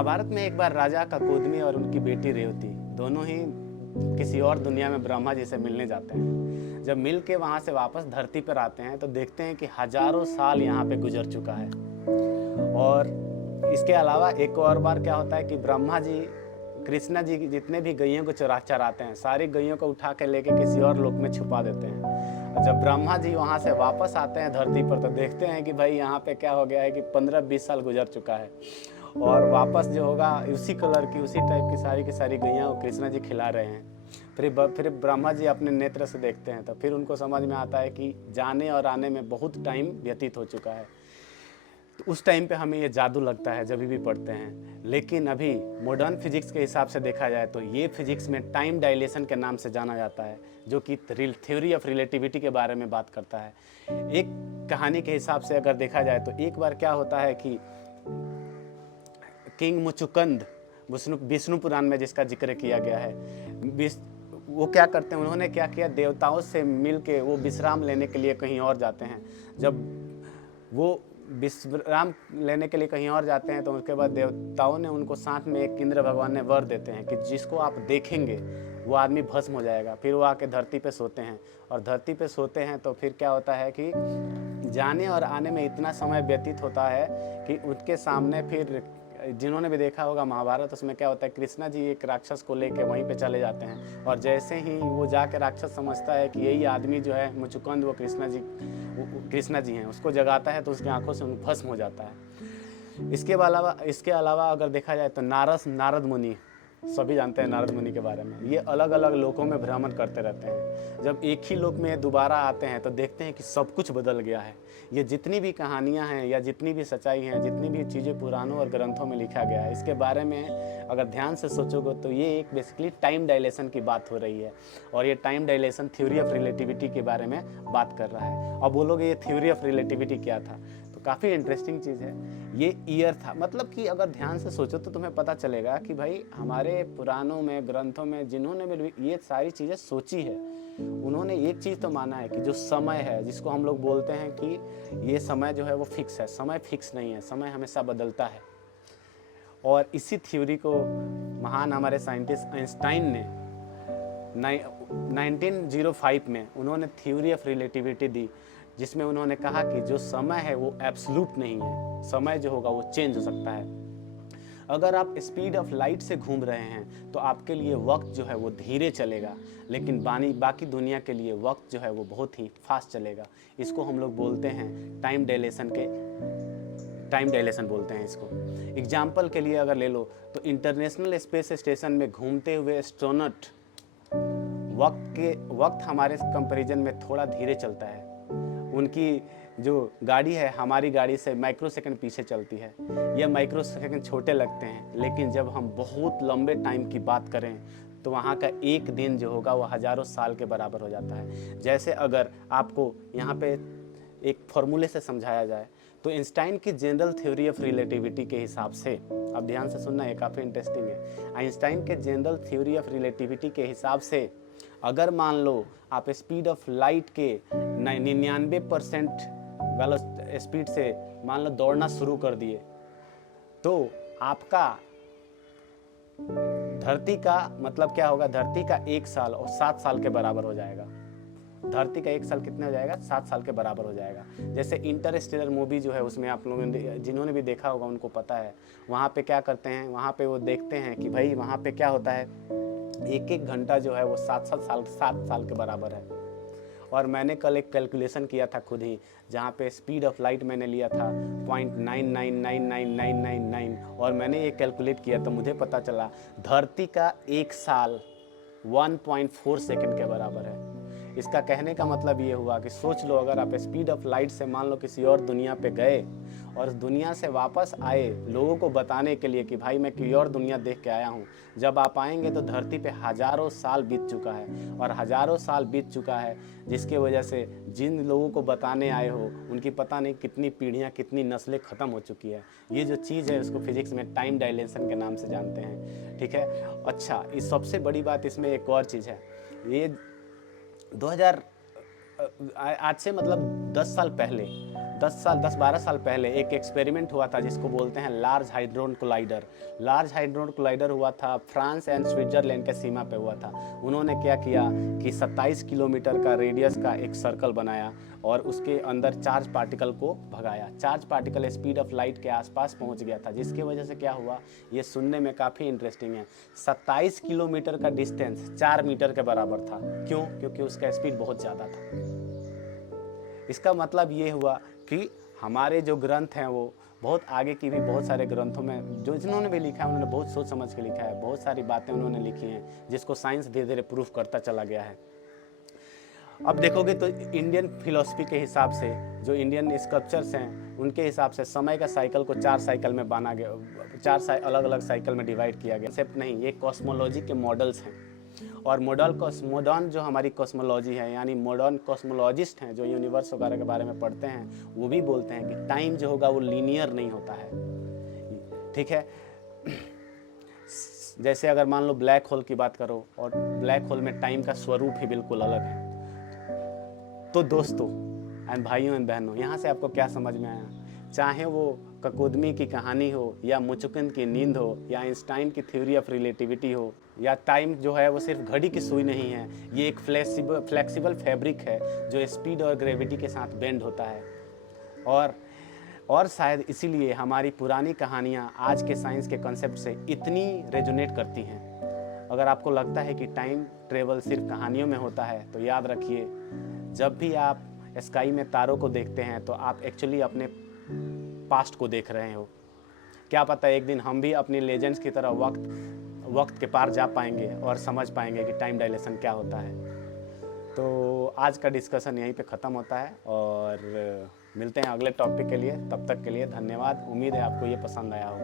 महाभारत में एक बार राजा ककोदमी और उनकी बेटी रेवती दोनों ही किसी और दुनिया में ब्रह्मा जी से मिलने जाते हैं। जब मिल के वहाँ से वापस धरती पर आते हैं तो देखते हैं कि हजारों साल यहाँ पे गुजर चुका है। और इसके अलावा एक और बार क्या होता है कि ब्रह्मा जी कृष्णा जी जितने भी गैयों को चराते हैं, सारी गैयों को उठा के लेके किसी और लोक में छुपा देते हैं। और जब ब्रह्मा जी वहाँ से वापस आते हैं धरती पर तो देखते हैं कि भाई यहाँ पे क्या हो गया है कि 15-20 साल गुजर चुका है। और वापस जो होगा उसी कलर की उसी टाइप की सारी गैयाँ वो कृष्णा जी खिला रहे हैं। फिर ब्रह्मा जी अपने नेत्र से देखते हैं तो फिर उनको समझ में आता है कि जाने और आने में बहुत टाइम व्यतीत हो चुका है। तो उस टाइम पे हमें ये जादू लगता है जब भी पढ़ते हैं। लेकिन अभी मॉडर्न फिजिक्स के हिसाब से देखा जाए तो ये फिजिक्स में टाइम डायलेशन के नाम से जाना जाता है, जो कि थ्योरी ऑफ रिलेटिविटी के बारे में बात करता है। एक कहानी के हिसाब से अगर देखा जाए तो एक बार क्या होता है कि किंग मुचुकुंद विष्णु पुराण में जिसका जिक्र किया गया है, वो क्या करते हैं, उन्होंने क्या किया, देवताओं से मिल के वो विश्राम लेने के लिए कहीं और जाते हैं। जब वो विश्राम लेने के लिए कहीं और जाते हैं तो उसके बाद देवताओं ने उनको साथ में एक इंद्र भगवान ने वर देते हैं कि जिसको आप देखेंगे वो आदमी भस्म हो जाएगा। फिर वो आके धरती पे सोते हैं और धरती पे सोते हैं तो फिर क्या होता है कि जाने और आने में इतना समय व्यतीत होता है कि उनके सामने फिर जिन्होंने भी देखा होगा महाभारत, उसमें क्या होता है कृष्णा जी एक राक्षस को लेके वहीं पे चले जाते हैं और जैसे ही वो जाके राक्षस समझता है कि यही आदमी जो है मुचुकुंद वो कृष्णा जी हैं, उसको जगाता है तो उसकी आंखों से भस्म हो जाता है। इसके अलावा अगर देखा जाए तो नारद मुनि, सभी जानते हैं नारद मुनि के बारे में। ये अलग अलग लोकों में भ्रमण करते रहते हैं। जब एक ही लोक में दोबारा आते हैं तो देखते हैं कि सब कुछ बदल गया है। ये जितनी भी कहानियाँ हैं या जितनी भी सच्चाई हैं, जितनी भी चीज़ें पुराणों और ग्रंथों में लिखा गया है, इसके बारे में अगर ध्यान से सोचोगे तो ये एक बेसिकली टाइम डायलेशन की बात हो रही है। और ये time dilation theory of relativity के बारे में बात कर रहा है। अब बोलोगे ये थ्योरी ऑफ रिलेटिविटी क्या था, तो काफ़ी इंटरेस्टिंग चीज़ है। ये ईयर था, मतलब कि अगर ध्यान से सोचो तो तुम्हें पता चलेगा कि भाई हमारे पुराणों में ग्रंथों में जिन्होंने भी ये सारी चीज़ें सोची है, उन्होंने एक चीज़ तो माना है कि जो समय है, जिसको हम लोग बोलते हैं कि ये समय जो है वो फिक्स है, समय फिक्स नहीं है, समय हमेशा बदलता है। और इसी थ्योरी को महान हमारे साइंटिस्ट आइंस्टाइन ने 1905 में उन्होंने थ्योरी ऑफ रिलेटिविटी दी, जिसमें उन्होंने कहा कि जो समय है वो एब्सोल्यूट नहीं है, समय जो होगा वो चेंज हो सकता है। अगर आप स्पीड ऑफ लाइट से घूम रहे हैं तो आपके लिए वक्त जो है वो धीरे चलेगा, लेकिन बाकी दुनिया के लिए वक्त जो है वो बहुत ही फास्ट चलेगा। इसको हम लोग बोलते हैं टाइम डायलेशन बोलते हैं इसको। एग्जाम्पल के लिए अगर ले लो तो इंटरनेशनल स्पेस स्टेशन में घूमते हुए एस्ट्रोनॉट वक्त हमारे कंपैरिजन में थोड़ा धीरे चलता है। उनकी जो गाड़ी है हमारी गाड़ी से माइक्रो सेकंड पीछे चलती है। यह माइक्रो सेकंड छोटे लगते हैं, लेकिन जब हम बहुत लंबे टाइम की बात करें तो वहाँ का एक दिन जो होगा वो हज़ारों साल के बराबर हो जाता है। जैसे अगर आपको यहाँ पे एक फॉर्मूले से समझाया जाए तो आइंस्टाइन की जनरल थ्योरी ऑफ रिलेटिविटी के हिसाब से, अब ध्यान से सुनना, ये काफ़ी इंटरेस्टिंग है। आइंस्टाइन के जनरल थ्योरी ऑफ रिलेटिविटी के हिसाब से अगर मान लो आप स्पीड ऑफ लाइट के 99% स्पीड से मान लो दौड़ना शुरू कर दिए तो आपका धरती का मतलब क्या होगा, धरती का 1 साल और 7 साल के बराबर हो जाएगा। धरती का 1 साल कितने हो जाएगा, 7 साल के बराबर हो जाएगा। जैसे इंटरस्टेलर मूवी जो है उसमें आप लोगों ने जिन्होंने भी देखा होगा उनको पता है, वहाँ पे क्या करते हैं, वहाँ पे वो देखते हैं कि भाई वहाँ पे क्या होता है, एक घंटा जो है वो 7 साल के बराबर है। और मैंने कल एक कैलकुलेशन किया था खुद ही, जहाँ पे स्पीड ऑफ लाइट मैंने लिया था 0.999999 और मैंने ये कैलकुलेट किया तो मुझे पता चला धरती का 1 साल 1.4 सेकंड के बराबर है। इसका कहने का मतलब ये हुआ कि सोच लो, अगर आप स्पीड ऑफ लाइट से मान लो किसी और दुनिया पे गए और उस दुनिया से वापस आए लोगों को बताने के लिए कि भाई मैं कोई और दुनिया देख के आया हूँ, जब आप आएंगे तो धरती पे हज़ारों साल बीत चुका है। और हज़ारों साल बीत चुका है जिसके वजह से जिन लोगों को बताने आए हो उनकी पता नहीं कितनी पीढ़ियाँ, कितनी नस्लें ख़त्म हो चुकी है। ये जो चीज़ है उसको फिजिक्स में टाइम डायलेशन के नाम से जानते हैं, ठीक है। अच्छा, इस सबसे बड़ी बात इसमें एक और चीज़ है, ये 2000 आज से मतलब 10 साल पहले 10-12 साल पहले एक एक्सपेरिमेंट हुआ था जिसको बोलते हैं लार्ज हाइड्रोन कोलाइडर। लार्ज हाइड्रोन कोलाइडर हुआ था फ्रांस एंड स्विट्जरलैंड के सीमा पे हुआ था। उन्होंने क्या किया कि 27 किलोमीटर का रेडियस का एक सर्कल बनाया और उसके अंदर चार्ज पार्टिकल को भगाया। Charge particle speed of light के आसपास पहुंच गया था, जिसकी वजह से क्या हुआ, ये सुनने में काफ़ी इंटरेस्टिंग है। 27 किलोमीटर का डिस्टेंस 4 मीटर के बराबर था। क्यों? क्योंकि उसका स्पीड बहुत ज़्यादा था। इसका मतलब ये हुआ कि हमारे जो ग्रंथ हैं वो बहुत आगे की भी बहुत सारे ग्रंथों में जो जिन्होंने भी लिखा है उन्होंने बहुत सोच समझ के लिखा है। बहुत सारी बातें उन्होंने लिखी हैं जिसको साइंस धीरे धीरे प्रूफ करता चला गया है। अब देखोगे तो इंडियन फिलॉसफी के हिसाब से जो इंडियन स्कल्पचर्स हैं उनके हिसाब से समय का साइकिल को 4 साइकिल में बांधा गया, 4 अलग अलग साइकिल में डिवाइड किया गया। कंसेप्ट नहीं, ये कॉस्मोलॉजी के मॉडल्स हैं। और मॉडर्न जो हमारी कॉस्मोलॉजी है, यानी मॉडर्न कॉस्मोलॉजिस्ट हैं जो यूनिवर्स वगैरह के बारे में पढ़ते हैं, वो भी बोलते हैं कि टाइम जो होगा वो लीनियर नहीं होता है। ठीक है, जैसे अगर मान लो ब्लैक होल की बात करो और ब्लैक होल में टाइम का स्वरूप ही बिल्कुल अलग है। तो दोस्तों एंड भाइयों एंड बहनों, यहाँ से आपको क्या समझ में आया? चाहे वो ककोदमी की कहानी हो या मुचुकुंद की नींद हो या आइंस्टाइन की थ्योरी ऑफ रिलेटिविटी हो, या टाइम जो है वो सिर्फ घड़ी की सुई नहीं है, ये एक फ्लेक्सिबल फैब्रिक है जो स्पीड और ग्रेविटी के साथ बेंड होता है। और शायद इसीलिए हमारी पुरानी कहानियाँ आज के साइंस के कंसेप्ट से इतनी रेजोनेट करती हैं। अगर आपको लगता है कि टाइम ट्रेवल सिर्फ कहानियों में होता है तो याद रखिए, जब भी आप स्काई में तारों को देखते हैं तो आप एक्चुअली अपने पास्ट को देख रहे हो। क्या पता एक दिन हम भी अपने लेजेंड्स की तरह वक्त के पार जा पाएंगे और समझ पाएंगे कि टाइम डायलेशन क्या होता है। तो आज का डिस्कशन यहीं पे ख़त्म होता है और मिलते हैं अगले टॉपिक के लिए। तब तक के लिए धन्यवाद। उम्मीद है आपको ये पसंद आया होगा।